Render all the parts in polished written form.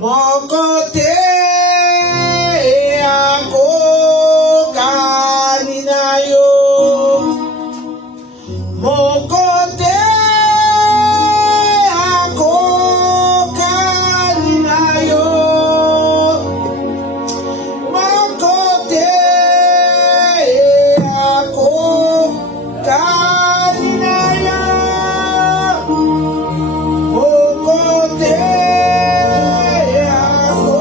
Mon côté ako kanina yo. Mon côté ako kanina yo. Mon côté ako kanina yo. Mon côté ako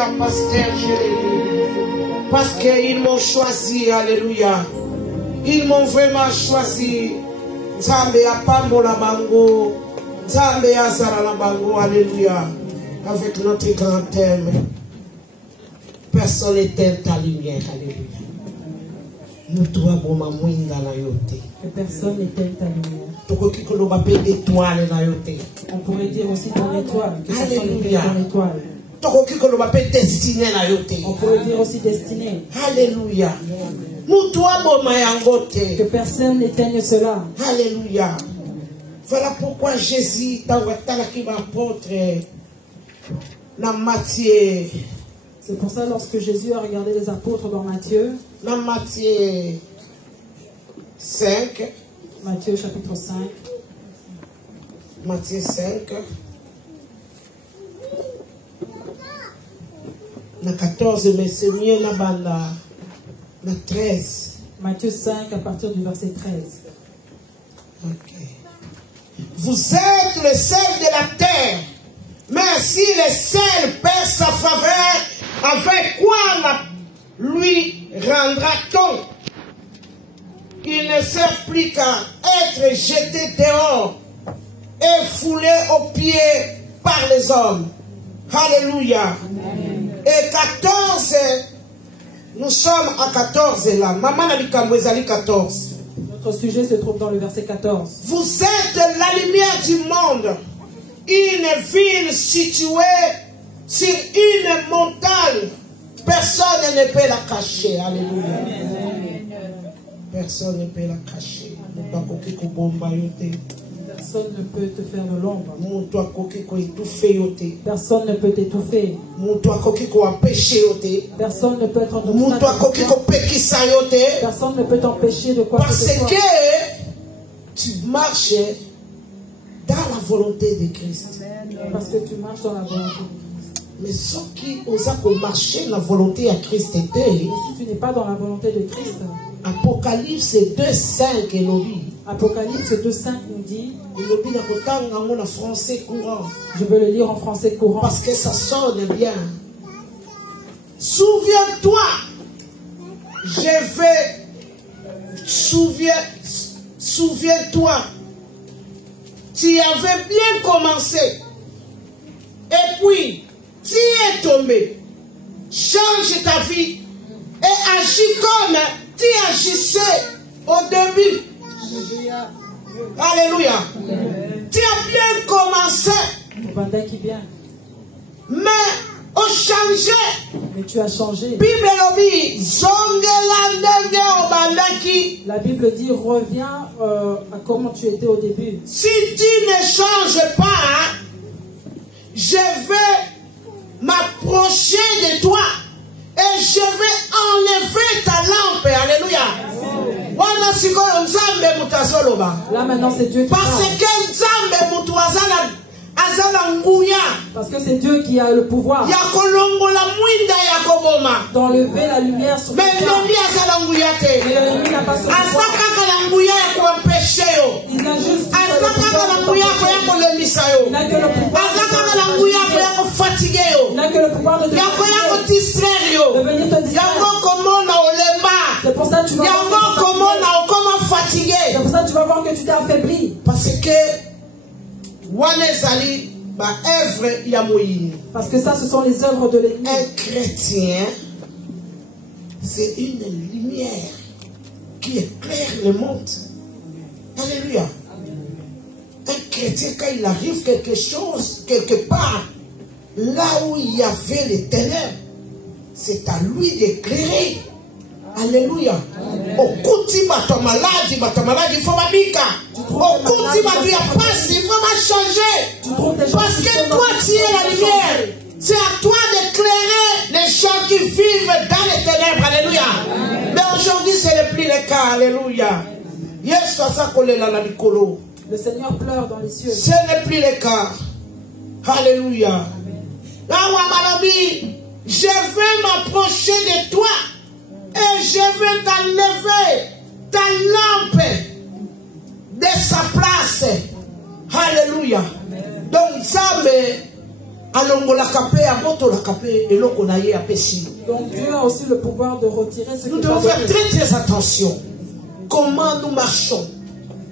à Pasteur Jérémie. Parce qu'ils m'ont choisi, alléluia. Ils m'ont vraiment choisi. Nzambe ya pambola bango. Nzambe ya zala bango, alléluia. Avec notre grand thème. Personne n'éteint ta lumière, alléluia. Nous trois boma mwinga na yote. Que personne n'éteigne ta lumière. Tokoki koloba pe étoile na yote. On pourrait dire aussi ton étoile. Que personne Alléluia. n'éteigne ton étoile. Tokoki koloba pe destinée na yote. On pourrait dire aussi destinée. Alléluia. Mutwa boma yango te. Que personne n'éteigne cela. Alléluia. Voilà pourquoi Jésus dans qui m'apôtre dans Matthieu. C'est pour ça lorsque Jésus a regardé les apôtres dans Matthieu. Dans Matthieu 5. Matthieu chapitre 5. Matthieu 5. Na 14, mais c'est mieux na banda. Na 13. Matthieu 5 à partir du verset 13. Ok. Vous êtes le sel de la terre. Mais si le sel perd sa faveur, avec quoi lui rendra-t-on? Il ne sert plus qu'à être jeté dehors et foulé aux pieds par les hommes. Alléluia. Et 14, nous sommes à 14 là. Maman a dit 14. Notre sujet se trouve dans le verset 14. Vous êtes la lumière du monde. Une ville située sur une montagne. Personne ne peut la cacher. Alléluia. Personne ne peut la cacher. Personne ne peut te faire de l'ombre. Personne ne peut t'étouffer. Personne ne peut être en Personne ne peut t'empêcher de quoi que ce soit. Parce que tu marches dans la volonté de Christ. Parce que tu marches dans la volonté de Christ. Mais ceux qui osent marcher dans la volonté de Christ, et si tu n'es pas dans la volonté de Christ, Apocalypse 2:5 et lobby. Apocalypse 2:5 nous dit, français courant. Je veux le lire en français courant. Parce que ça sonne bien. Souviens-toi. Souviens-toi. Tu avais bien commencé. Et puis, tu es tombé. Change ta vie. Et agis comme tu agissais au début. Alléluia. Tu as bien commencé. Mais au changé. Mais tu as changé. La Bible dit reviens à comment tu étais au début. Si tu ne changes pas, je vais m'approcher de toi et je vais enlever ta lampe. Alléluia. Là maintenant c'est Dieu qui parle. Parce que c'est Dieu qui a le pouvoir d'enlever la lumière sur le cœur. Mais l'ennemi n'a pas ce pouvoir. Il n'a juste il n'a que le pouvoir de te distraire, de venir te distraire. C'est pour ça que tu vas c'est pour ça que tu vas voir que tu t'es affaibli. Parce que ça, ce sont les œuvres de l'ennemi. Un chrétien, c'est une lumière qui éclaire le monde. Alléluia. Un chrétien, quand il arrive quelque chose, quelque part, là où il y avait les ténèbres, c'est à lui d'éclairer. Alléluia. Au kuti bato maladi, il faut m'abika. Au kuti bato il y a pas, il faut changer. Parce que toi tu es la lumière. C'est à toi d'éclairer les gens qui vivent dans les ténèbres. Alléluia. Mais aujourd'hui ce n'est plus le cas. Alléluia. Le Seigneur pleure dans les cieux. Ce n'est plus le cas. Alléluia. Je vais m'approcher de toi. Et je vais t'enlever ta lampe de sa place. Alléluia. Donc, ça, Donc Dieu a aussi le pouvoir de retirer ce que nous devons faire très très attention. Comment nous marchons.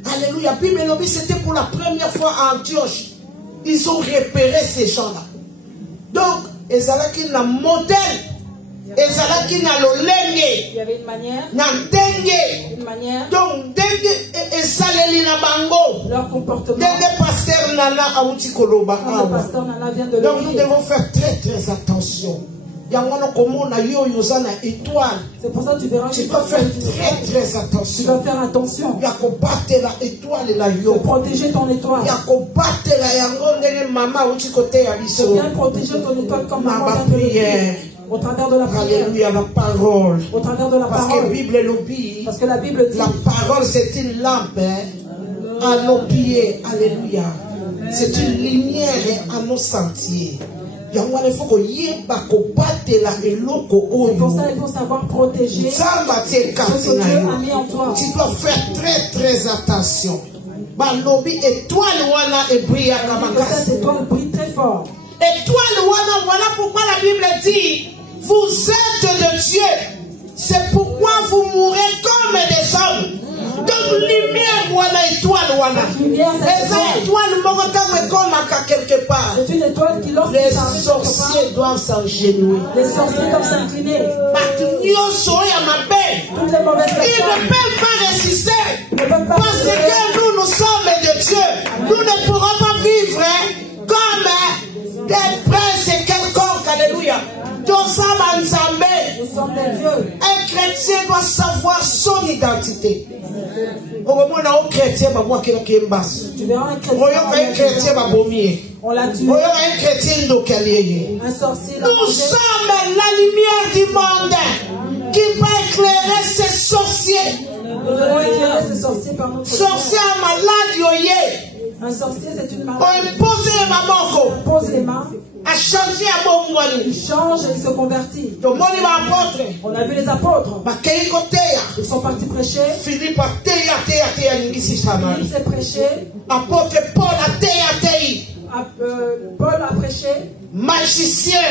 Alléluia. Puis Mélobi, c'était pour la première fois à Antioche. Ils ont repéré ces gens-là. Donc, ezalaki na modèle. Ezalaki na lolenge. Il y avait une manière. Na ndenge. Une manière. Donc, ndenge esaleli na bango. Leur comportement. Ndenge pasteur Nana auti koloba. Quand le pasteur Nana vient de le Donc, dire. nous devons faire très très attention. C'est pour ça que tu verras que tu dois faire très très attention. Tu dois faire attention. De protéger ton étoile. De bien protéger ton étoile comme maman vient de le dire. Au travers de la prière. Alléluia, la parole. Au travers de la Parce parole. Parce que la Bible dit. La parole c'est une lampe à nos pieds. Alléluia. C'est une lumière à nos sentiers. C'est pour ça qu'il faut savoir protéger ce que Dieu a mis en toi. Tu dois faire très très attention. Cette étoile brille très fort. Voilà pourquoi la Bible dit vous êtes de Dieu. C'est pourquoi vous mourrez comme des hommes. Donc lumière voilà étoile voilà. Quelque part. C'est une étoile qui lorsqu'il les sorciers doivent s'agenouiller. Les sorciers doivent s'incliner. Toutes les mauvaises personnes. Ils ne peuvent pas résister. Parce que nous sommes de Dieu. Nous ne pourrons pas vivre comme des princes et quelconques. Alléluia. Nous sommes des dieux. Un chrétien doit savoir son identité. Au moment où un chrétien va voir quelqu'un qui est basse. Tu verras un chrétien va vomir. On l'a tué. Un chrétien un sorcier. Nous sommes la lumière du monde qui va éclairer ces sorciers. Nous devons éclairer ces sorciers par notre sorcier malade un sorcier c'est une maladie. On pose les mains. A changé à bon il change et il se convertit. On a vu les apôtres. Ils sont partis prêcher. Philippe s'est prêché. Apôtre Paul a Paul a prêché. Magicien.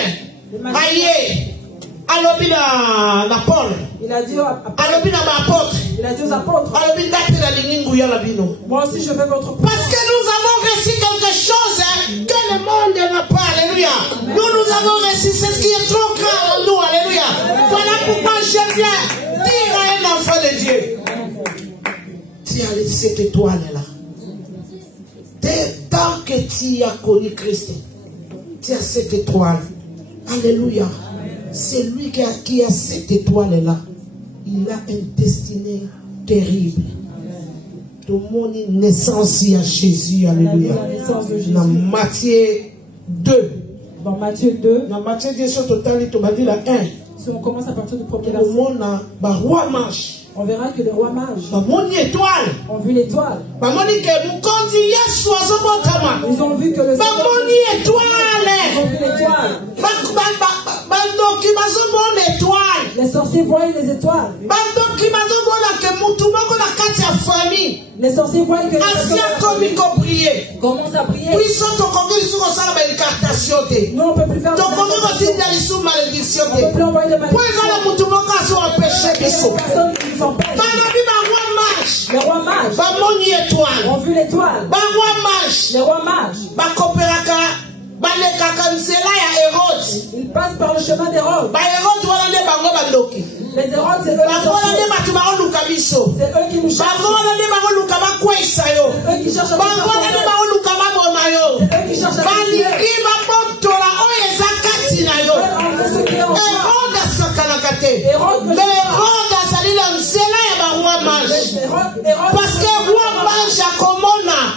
Alobi na Paul. Il a dit alobi na apôtre. Il a dit aux apôtres. Alobi ndate na lingingu ya labino. Moi aussi je veux votre pouvoir. Parce que nous avons reçu quelque chose que le monde n'a pas. Alléluia. Nous avons reçu ce qui est trop grand en nous. Alléluia. Voilà pourquoi je viens dire à un enfant de Dieu. Tu as cette étoile là. Tant que tu as connu Christ, tu as cette étoile. Alléluia. C'est lui qui a cette étoile-là. Il a un destiné terrible. Tout le monde est naissance à Jésus. Alléluia. Dans Matthieu 2. Dans Matthieu 2. Dans Matthieu 2, sur total, tu m'as dit la 1. Si on commence à partir du premier verset. On verra que les rois mages ont vu l'étoile. Ils ont vu que le Seigneur ont vu l'étoile. Les sorciers voient les étoiles. Les sorciers voient que commence à prier. Nous on ne peut plus faire de malédiction. On ne peut plus envoyer de malédiction. Les rois mages ont vu l'étoile. Les rois mages ils passent par le chemin d'Hérode. Les Hérodes, c'est eux qui nous cherchent. C'est eux qui cherchent à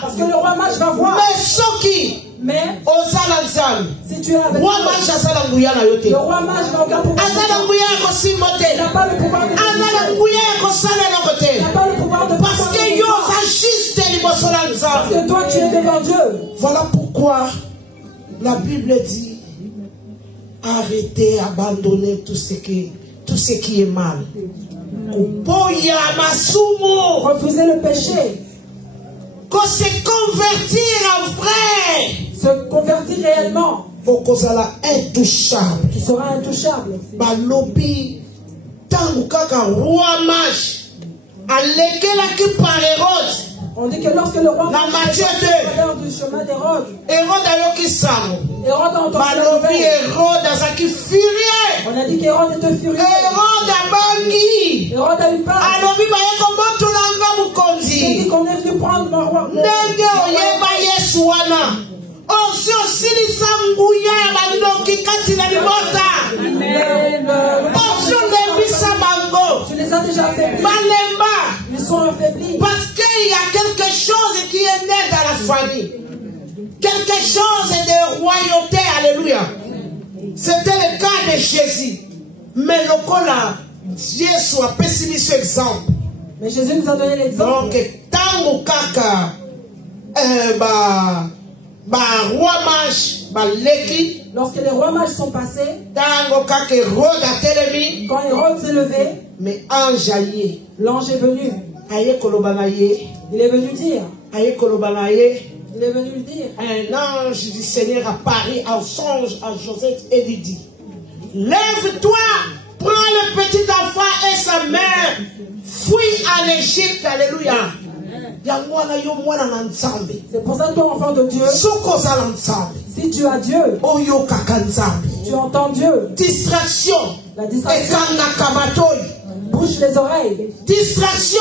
parce que le roi mage va voir. Mais si tu es avec le roi mage va regarder. Il n'a pas le pouvoir de parce que toi tu es devant Dieu. Voilà pourquoi la Bible dit arrêtez, abandonnez tout ce qui est mal. Refusez le péché. Se convertir en vrai. Se convertir réellement. Okozala intouchable. Tu seras intouchable. Balobi tangu kaka roi mage alekelaki par Hérode. On dit que lorsque le roi na Matthieu 2 du chemin d'Hérode, Hérode ayoki sango. Hérode a entendu la Balobi nouvelle. Hérode azaki furieux. On a dit qu'Hérode était furieux. Hérode abangi. Hérode a eu peur. Alobi baye kobotola nga Il dit mokonzi. qu'on est venu prendre mon roi. Ndenge oyeba Yesu wana. Osi osilisa nguya ya bandoki kati na libota. Osi olembisa bango. Tu les as déjà affaiblis. Balemba. Ils sont affaiblis. Parce qu'il y a quelque chose qui est né dans la famille. Quelque chose de royauté. Alléluia. C'était le cas de Jésus. Mais le cola, Jésus a pessimé ce exemple. Mais Jésus nous a donné l'exemple. Donc, tango kaka, roi mage, leki, Lorsque les rois mages sont passés, tango kaka Hérode a telemi, quand Hérode s'est levé, mais ange aye, l'ange est venu. aye kolobana ye, Il est venu dire. aye kolobana ye, Il est venu dire. un ange du Seigneur apparaît en songe à Joseph et lui dit, lève-toi, prends le petit enfant et sa mère, fuis en Égypte. Alléluia. C'est pour ça que toi, enfant de Dieu, si tu as Dieu, tu entends Dieu. Distraction. La distraction bouche les oreilles. Distraction.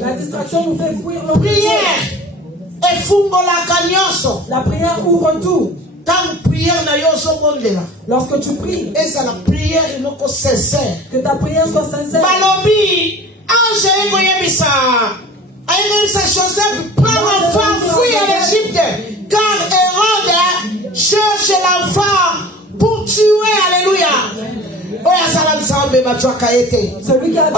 La distraction nous fait fuir notre prière. La prière ouvre tout. Prière Lorsque tu pries, et c'est la prière sincère. Que ta prière soit sincère. Balobi, ange Joseph, prends l'enfant, fuis à l'Égypte, car Hérode cherche l'enfant pour tuer. Alléluia. Celui qui a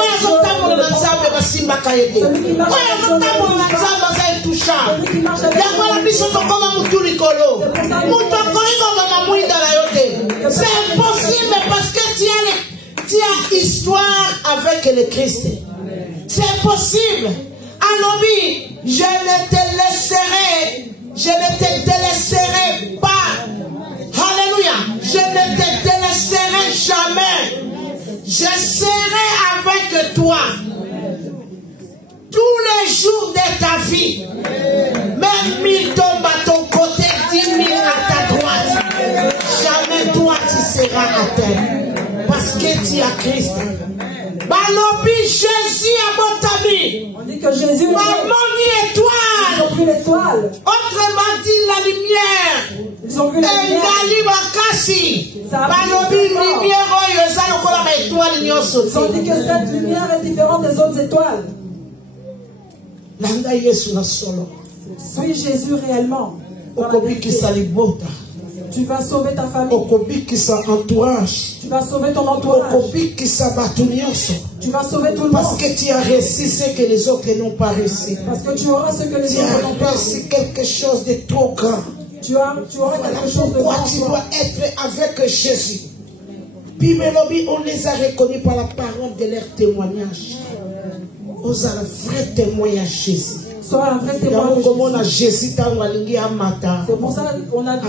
c'est impossible parce que tu as histoire avec le Christ. C'est impossible. Alobi, je ne te délaisserai pas. Alléluia. Je ne te délaisserai jamais. Je serai avec toi tous les jours de ta vie. Même 1000 tombent à ton côté, 10 000 à ta droite. Jamais toi tu seras à terre. Parce que tu as Christ. Balobi, Jésus a botami. On dit que Jésus a pris l'étoile. Autrement dit, la lumière. Ils ont vu la lumière. Ils ont dit que cette lumière est différente des autres étoiles. Suis Jésus réellement. Tu vas sauver ta famille. Tu vas sauver ton entourage. Tu vas sauver tout le monde. Parce que tu as réussi ce que les autres n'ont pas réussi. Parce que tu auras ce que les autres n'ont pas réussi. Quelque chose de trop grand. Tu auras quelque chose de grand. Tu dois être avec Jésus. Bibelobi, on les a reconnus par la parole de leur témoignage. On a un vrai témoignage Jésus. Sois un vrai témoin de Jésus. C'est pour ça qu'on a dit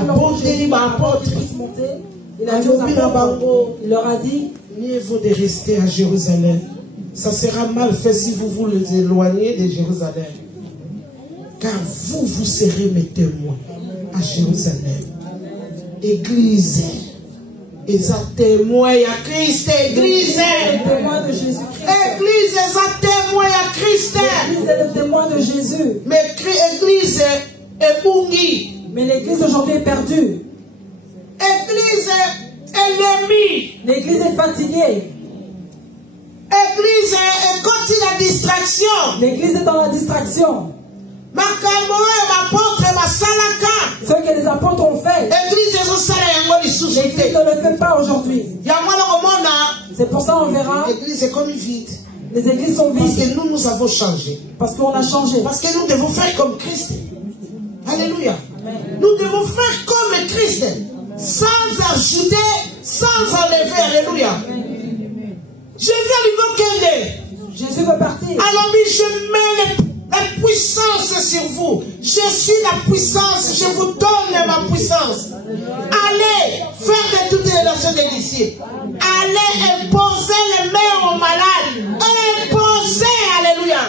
il leur a dit, mieux vaut de rester à Jérusalem. Ça sera mal fait si vous vous éloignez de Jérusalem. Car vous serez mes témoins à Jérusalem. Église. Ils sont témoins à Christ. Église. Témoin de Jésus-Christ. Église, ils sont témoins à Christ. L'église est le témoin de Jésus. Mais l'église est bungi. Mais l'église aujourd'hui est perdue. L'église est ennemie. L'église est fatiguée. L'église est contre la distraction. L'église est dans la distraction. Ce que les apôtres ont fait, l'église ne le fait pas aujourd'hui. C'est pour ça qu'on verra. L'église est comme vide. Les églises sont vides. Parce que nous avons changé. Parce qu'on a changé. Parce que nous devons faire comme Christ. Alléluia. Nous devons faire comme Christ. Sans ajouter, sans enlever. Alléluia. Jésus veut partir. Alors, je mets La puissance sur vous. Je suis la puissance. Je vous donne ma puissance. Allez faire de toutes les nations des disciples. Allez imposer les mains aux malades. Imposer. Alléluia.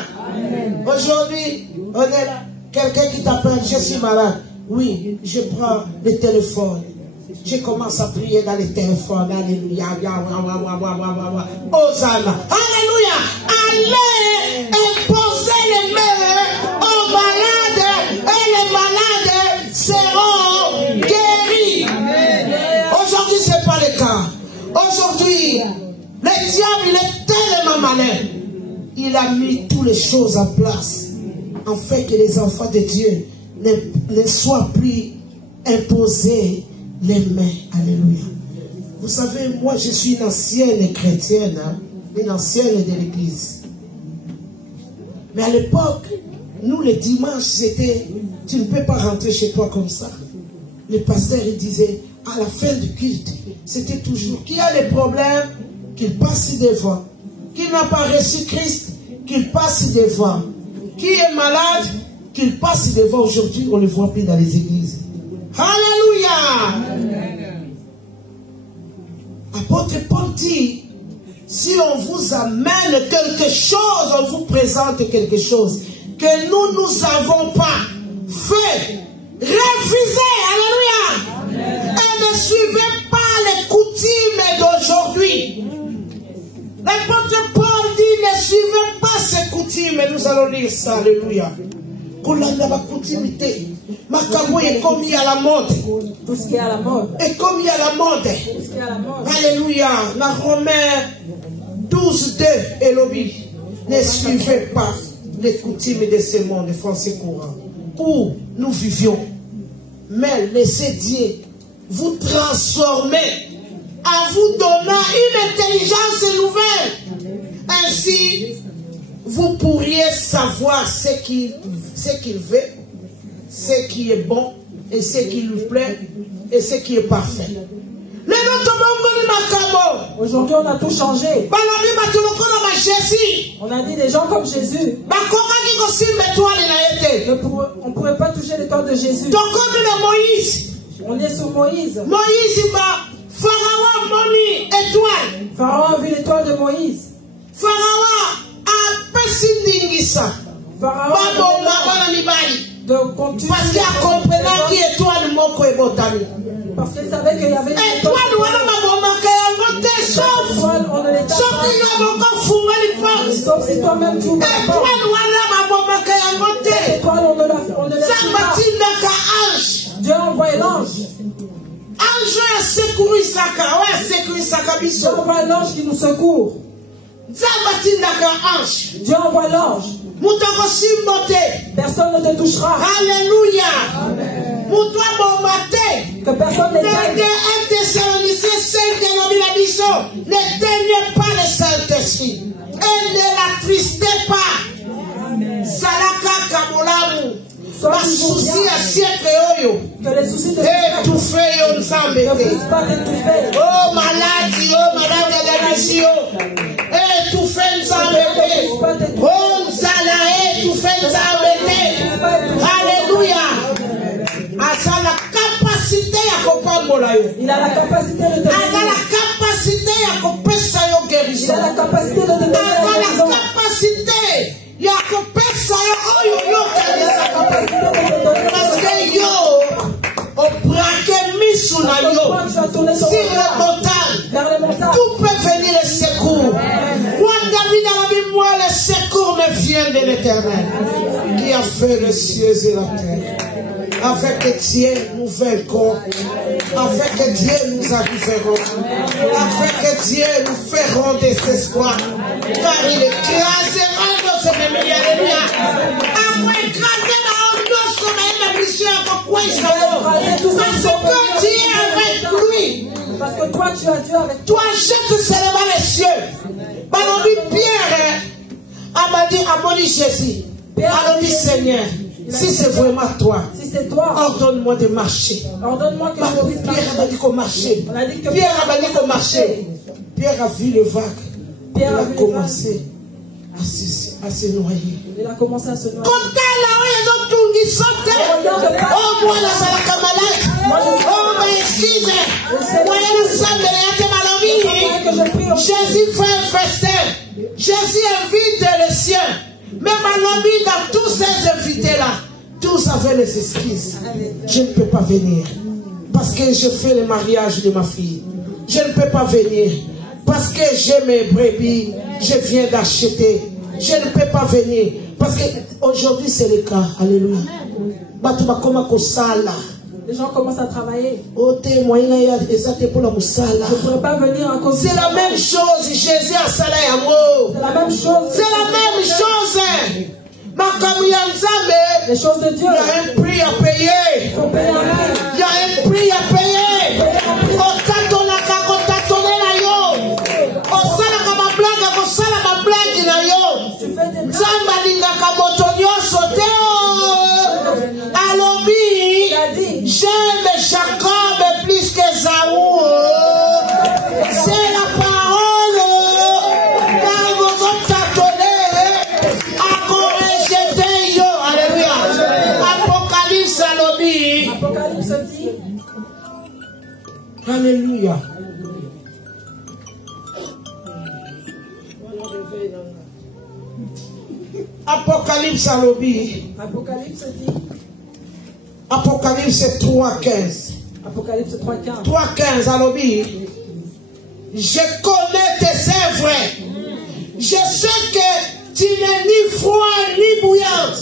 Aujourd'hui, on est là. Quelqu'un qui t'appelle, je suis malade. Oui, je prends le téléphone. Je commence à prier dans les téléphones. Alléluia. Hosanna. Alléluia. Allez imposer les mains aux malades et les malades seront guéris. Aujourd'hui, ce n'est pas le cas. Aujourd'hui, le diable il est tellement malin. Il a mis toutes les choses en place afin que les enfants de Dieu ne soient plus imposés les mains. Alléluia. Vous savez, moi je suis une ancienne chrétienne, hein, une ancienne de l'église. Mais à l'époque, nous les dimanches, c'était, tu ne peux pas rentrer chez toi comme ça. Le pasteur il disait, à la fin du culte, c'était toujours, qui a des problèmes, qu'il passe devant. Qui n'a pas reçu Christ, qu'il passe devant. Qui est malade, qu'il passe devant. Aujourd'hui, on ne le voit plus dans les églises. Alléluia. Apôtre Paul dit, si on vous amène quelque chose, on vous présente quelque chose que nous avons pas fait, refusez. Alléluia. Et ne suivez pas les coutumes d'aujourd'hui. L'apôtre Paul dit, ne suivez pas ces coutumes. Et nous allons lire ça. Alléluia. Makambo est commis à la mode. Tout ce qui est à la mode. Est commis à la mode. Tout ce qui est à la mode. Alléluia. Dans Romains 12, 2 et lobby. Ne suivez pas les coutumes de ce monde français courant où nous vivions. Mais laissez Dieu vous transformer en vous donnant une intelligence nouvelle. Ainsi, vous pourriez savoir ce qu'il veut, ce qui est bon, et ce qui lui plaît, et ce qui est parfait. Aujourd'hui, on a tout changé. On a dit des gens comme Jésus. On ne pourrait pas toucher l'étoile de Jésus. On est sur Moïse. Pharaon a vu l'étoile de Moïse. Pharaon a de continuer. Parce qu'il savait qu'il y avait une étoile. Sauf si toi-même tu ouvres la porte. L'étoile, on ne laisse pas. Dieu a envoyé l'ange. Dieu envoie l'ange qui nous secourt. Dieu envoie l'ange. Personne ne te touchera. Alléluia. Que personne ne t'aime. N'éteignez pas le Saint-Esprit. Et ne l'attristez pas. Salaka Kamolamu. Que les soucis de étouffés, on s'en met. Oh malade, de la mission. Étouffé, on s'en met. Oh Zala, étouffé, on s'en met. Alléluia. À la capacité à comprendre. Il a la capacité de te guérir. Il a la capacité à comprendre guérison. Il a la capacité de te donner la guérison. Il y a parce que yo, on braque mis sur le montagne, tout peut venir le secours. Moi, le secours me vient de l'Éternel, qui a fait les cieux et la terre. Avec Dieu, nous vaincrons. Avec Dieu, nous arriverons. Avec Dieu, nous ferons des espoirs. Car il écrasera nos ennemis. Alléluia. Parce que Dieu est avec lui. Parce que toi, tu as Dieu avec toi. Toi, jette seulement les cieux. Pierre a dit à Jésus. Alors dit Seigneur, si c'est vraiment toi, ordonne-moi de marcher. Ordonne-moi que je puisse marcher. Pierre a dit qu'on marchait. Pierre a dit qu'on marchait. Pierre a vu le vague. Pierre a commencé à se noyer. Il a commencé à se noyer. Oh, moi, la salaka malade. Oh, mais excuse. Moi, Jésus fait un festin. Jésus invite les siens. Même à l'objet dans tous ces invités-là, tous avaient les excuses. Je ne peux pas venir. Parce que je fais le mariage de ma fille. Je ne peux pas venir. Parce que j'ai mes brebis. Je viens d'acheter. Je ne peux pas venir. Parce que aujourd'hui c'est le cas. Alléluia. Les gens commencent à travailler. Je ne pourrais pas venir à cause. C'est la même chose. Jésus a salé amour. C'est la même chose. C'est la même chose. Les choses de Dieu. Il y a un prix à payer. Il faut payer un prix. Il y a un prix à payer. J'aime Jacob plus que Esaü. C'est la parole. Quand vous êtes tâtonnés, encore rejeté. Alléluia. Apocalypse alobi. Apocalypse dit. Alléluia. Apocalypse alobi. Apocalypse dit. Apocalypse 3.15. Apocalypse 3.15. 3.15, alobi. Je connais tes œuvres. Je sais que tu n'es ni froid ni bouillante.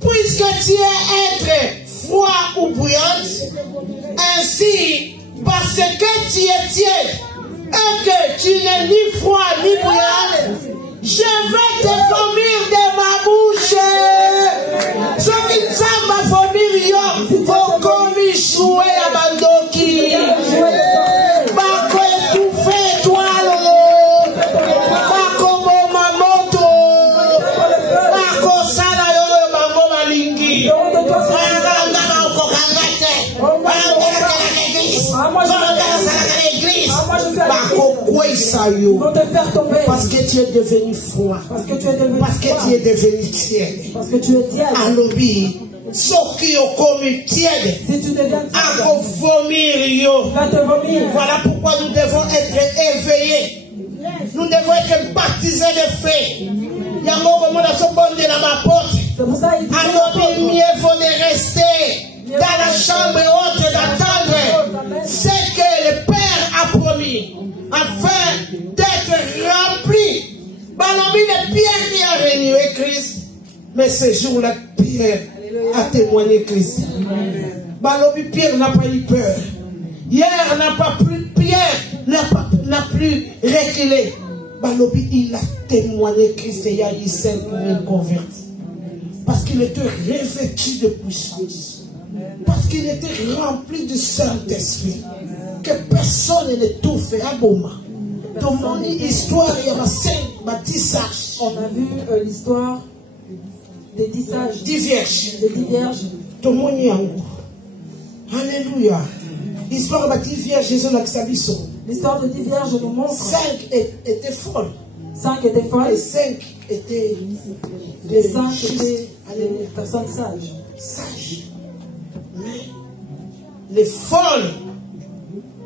Puisque tu es être froid ou bouillante, ainsi, parce que tu es tiède et que tu n'es ni froid ni bouillante, je vais te vomir de ma bouche. Ce qui s'en va vomir, yo, faut comme jouer à Bandoki. Bako étouffé, toi, Bako momamoto. Bako sala yo, Bako malingi. Parce que tu es devenu froid. Parce que tu es devenu Parce que tu es devenu tiède. Parce que tu es tiède. Alobi, ceux qui ont commis tiède, si tu deviens à vomir yo. Va te vomir. Voilà pourquoi nous devons être éveillés. Nous devons être baptisés de feu. Il y a un moment dans ce monde de ma porte. C'est pour ça qu'il dit Alobi, mieux vaut de rester dans la chambre haute d'attendre ce que le Père a promis, afin d'être rempli. Balobi de Pierre qui a renoué Christ. Mais ce jour-là, Pierre a témoigné Christ. Balobi, Pierre n'a pas eu peur. Hier n'a pas plus, Pierre n'a plus reculé. Balobi, il a témoigné Christ et il y a eu 5 000 convertis. Parce qu'il était revêtu de puissance. Parce qu'il était rempli du Saint-Esprit. Que personne ne l'étouffe à Boma. Dans mon histoire, il y a ma 10 sages. On a vu l'histoire des 10 sages. 10 vierges. Des 10 vierges. Dans mon Alléluia. L'histoire de 10 vierges, Jésus l'a sabiso. L'histoire de 10 vierges nous montre. 5 étaient folles. 5 étaient folles. Et 5 étaient. Les 5 étaient des personnes sages. Sages. Mais les folles,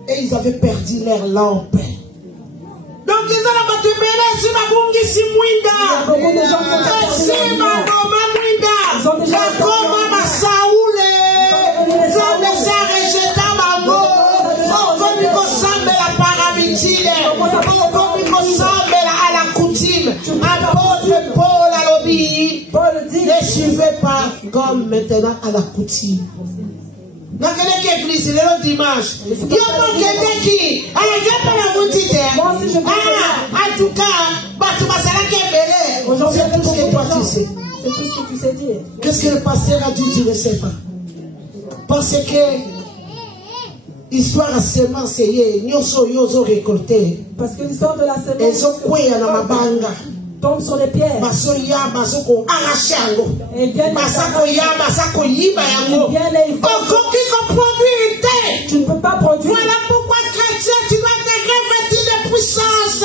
et ils avaient perdu leur lampe. Donc ils ont battu si ma bungi si mwinda. Beaucoup de gens si ma mama mwinda. La koma ma saoule. Zone sa rejeta mango. Comme il ressemble la paramitile. Comme il ressemble à la coutume. Apôtre Paul a l'obéi. Ne suivez pas comme maintenant à la coutume. Dans quelle église, le dimanche, il y a quelqu'un qui a en tout cas, c'est tout ce que toi tu sais. C'est tout ce que tu sais dire. Qu'est-ce que le pasteur a dit, tu ne sais pas. Parce que l'histoire à semence, nous récolté. Parce que l'histoire de la semence tombe sur les pierres. Et bien tu ne peux pas produire. Voilà pourquoi chrétien, tu dois te revêtir de puissance.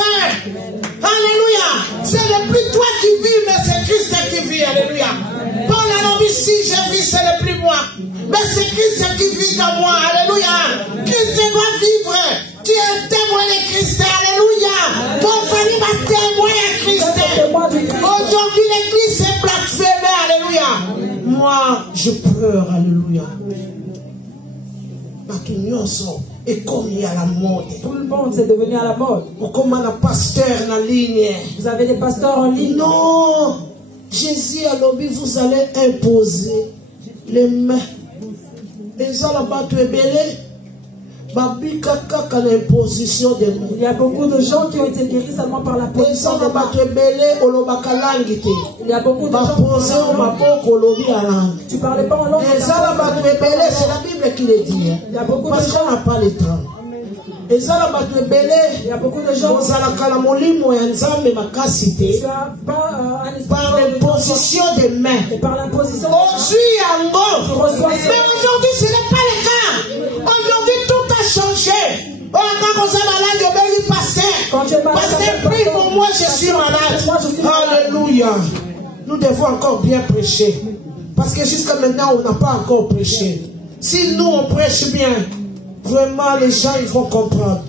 Alléluia. C'est le plus toi Mais c'est Christ qui vit en moi. Alléluia. Christ doit vivre. Tu es un témoin de Christ. Alléluia. Ton famille va témoigner à Christ. Aujourd'hui, l'église est blasphémée. Alléluia. Moi, je pleure. Alléluia. Et comme il y a la mode. Tout le monde c'est devenu à la mode. Comme un pasteur en ligne. Vous avez des pasteurs en ligne. Non. Jésus a lobby, vous allez imposer les mains. Et ça là-bas, tu es belé. Il y a beaucoup de gens qui ont été guéris seulement par la position des mains. Il y a beaucoup de gens qui tu parlais pas en langue. C'est la Bible qui le dit. Il y a beaucoup de parce qu'on n'a pas le temps. Il y a beaucoup de gens tu as pas par l'imposition des mains. Et par l'imposition mais aujourd'hui ce n'est pas le cas. Aujourd'hui tout a changé. Quand tu es malade, pasteur, prie pour moi, je suis malade. Alléluia. Nous devons encore bien prêcher. Parce que jusqu'à maintenant, on n'a pas encore prêché. Si nous, on prêche bien, vraiment, les gens ils vont comprendre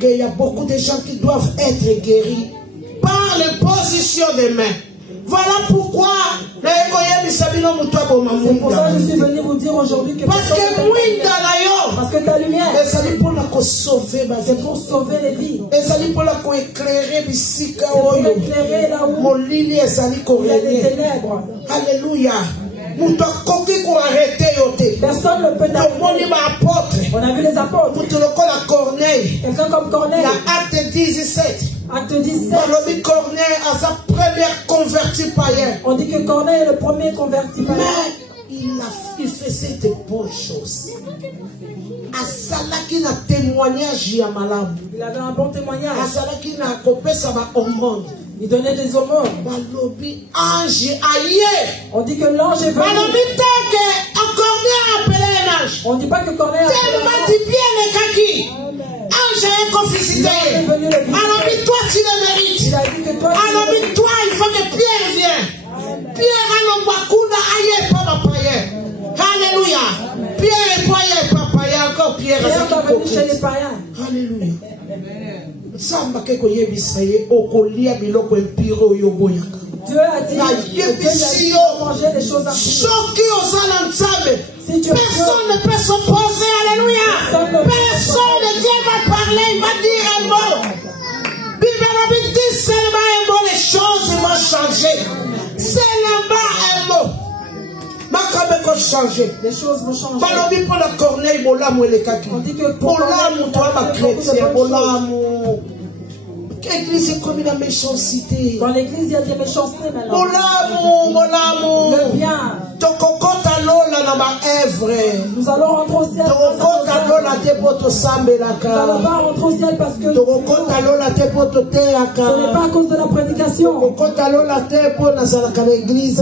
qu'il y a beaucoup de gens qui doivent être guéris par l'imposition des mains. Voilà pourquoi c'est pour ça que je suis venu vous dire aujourd'hui que parce que ta lumière c'est pour sauver les vies. C'est pour éclairer là où il y a des ténèbres. Alléluia. Personne ne peut t'apporter. On a vu les apôtres. Quelqu'un comme Corneille. Acte 17. Acte 17. Corneille a sa première convertie païenne. On dit que Corneille est le premier converti païen. Mais il faisait de bonnes choses. Il avait un bon témoignage. Il Il donnait des aumônes. On dit que l'ange est venu. On ne dit pas que Corneille a appelé. Ange est confisité. Alors, toi, tu le mérites. Il a dit que toi, alors, toi, il faut que Pierre vienne. Pierre a le bakuna aye papa païen. Alléluia. Pierre est païen, papa. Il y a encore Pierre. Pierre va venir chez les païens. Alléluia. Samba keko yebisaye okolia biloko empiro yoboyaka. Dieu a dit que Dieu a mangé des choses impures. Si personne ne peut s'opposer, alléluia. Personne ne Dieu va parler, il va dire un mot. Bible dit seulement un mot, les choses vont changer. Seulement un mot. Les choses vont changer. On dit que pour l'âme, toi, ma chrétien, pour l'âme. L'église est comme une méchanceté. Dans l'église, il y a des méchancetés maintenant. Le bien. Nous allons rentrer au ciel. Nous n'allons pas rentrer au ciel parce que ce n'est pas à cause de la prédication. Ce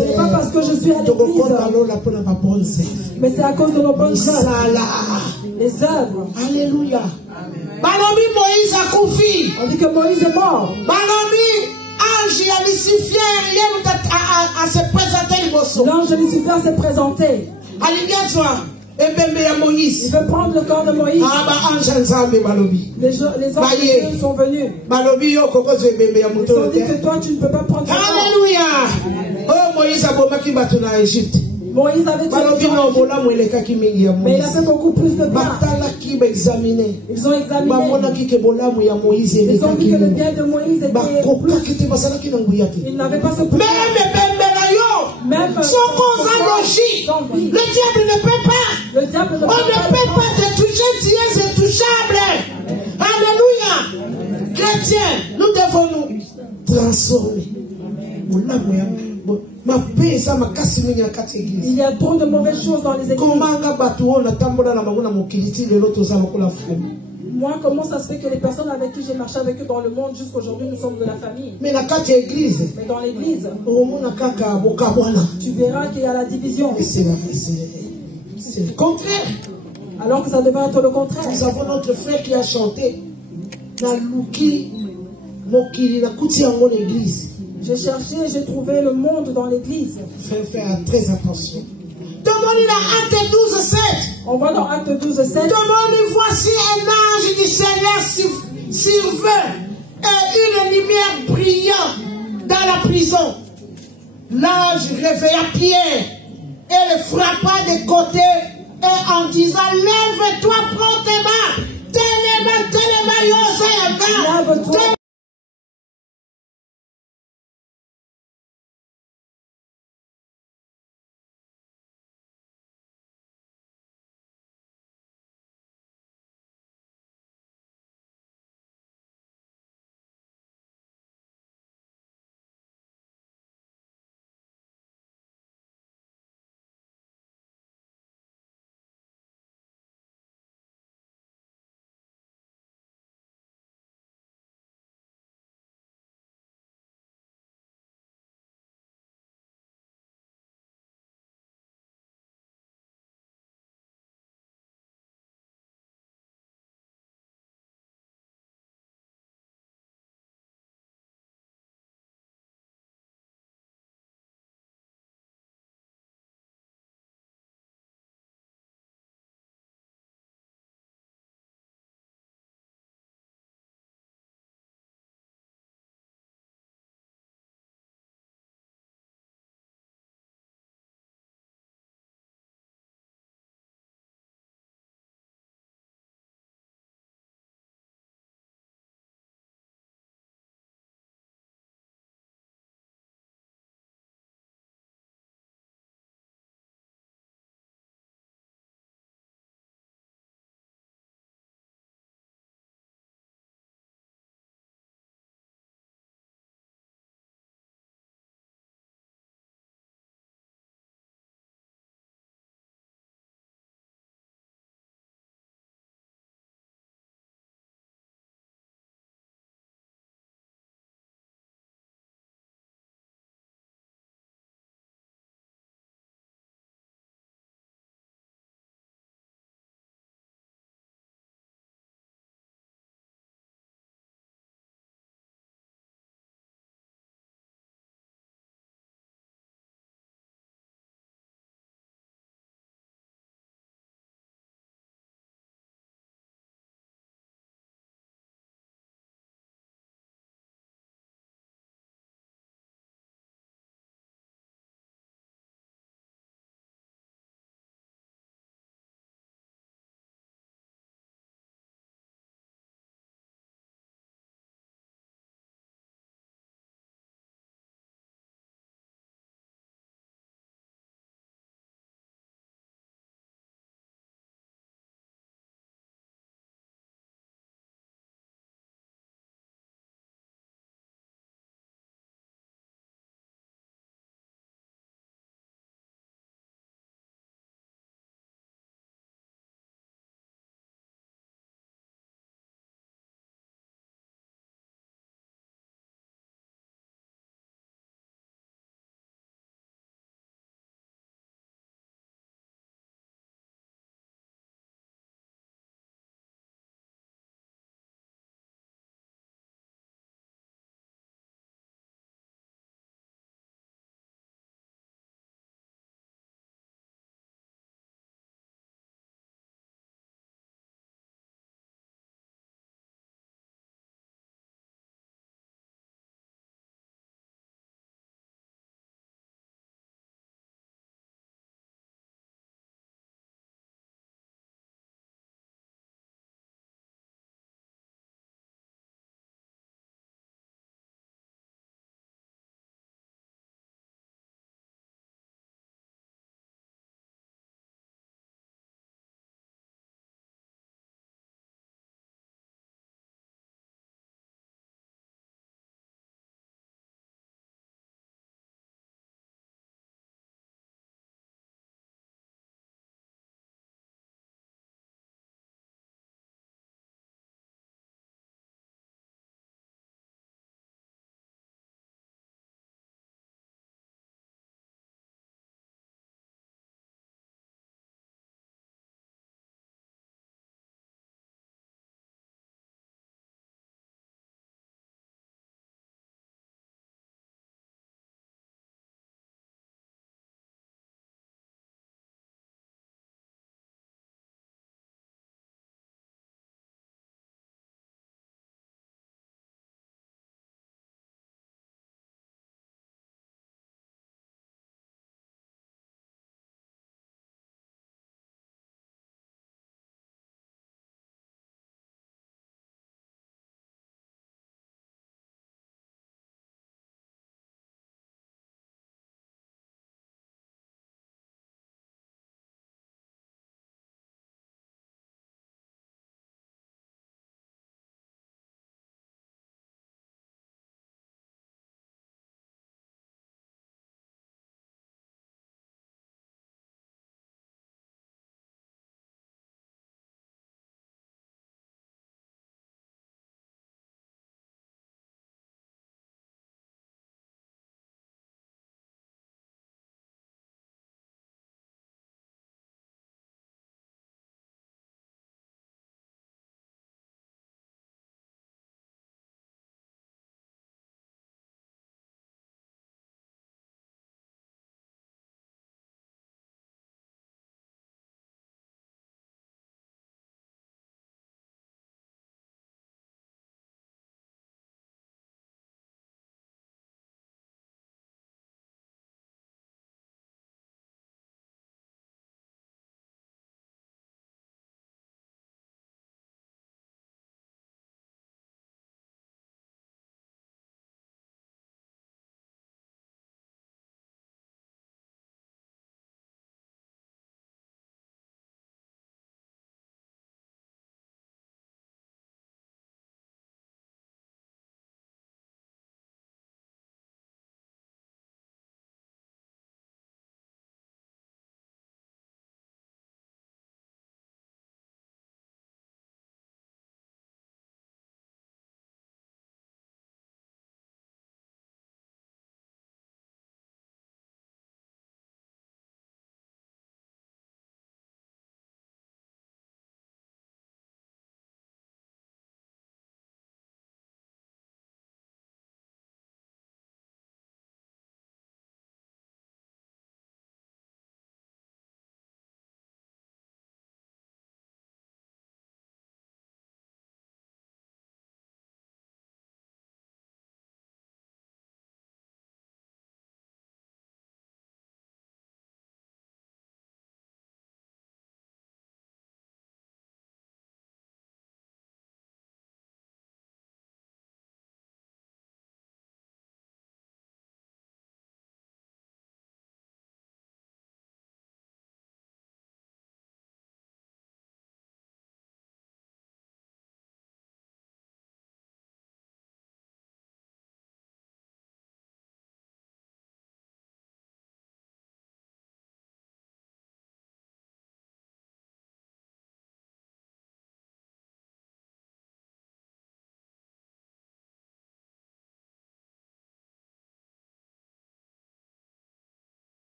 n'est pas parce que je suis à l'église. Mais c'est à cause de nos bonnes œuvres. Les œuvres. Alléluia. Moïse a confié. On dit que Moïse est mort. L'ange Lucifer s'est présenté. Il veut prendre le corps de Moïse. Les anges de Dieu sont venus. Ils ont dit que toi tu ne peux pas prendre le corps. Alléluia. Moïse a Égypte. Moïse avait tué mais il a fait beaucoup plus de bien. Ils ont examiné. Ils ont vu que le bien de Moïse était plus. Il n'avait pas ce pouvoir. Même le diable ne peut pas. Le diable on ne peut pas te toucher, tu es intouchable. Alléluia. Chrétiens, nous devons nous transformer. Il y a trop de mauvaises choses dans les églises. Moi, comment ça se fait que les personnes avec qui j'ai marché avec eux dans le monde jusqu'aujourd'hui, nous sommes de la famille? Mais dans l'église, tu verras qu'il y a la division. C'est le contraire. Alors que ça devait être le contraire. Nous avons notre frère qui a chanté l'église. J'ai cherché et j'ai trouvé le monde dans l'église. Fais très attention. Demande dans Acte 12:7. On va dans Acte 12:7. Demande, voici un ange du Seigneur survint et une lumière brillant dans la prison. L'ange réveilla Pierre et le frappa de côté et en disant, lève-toi promptement. Tes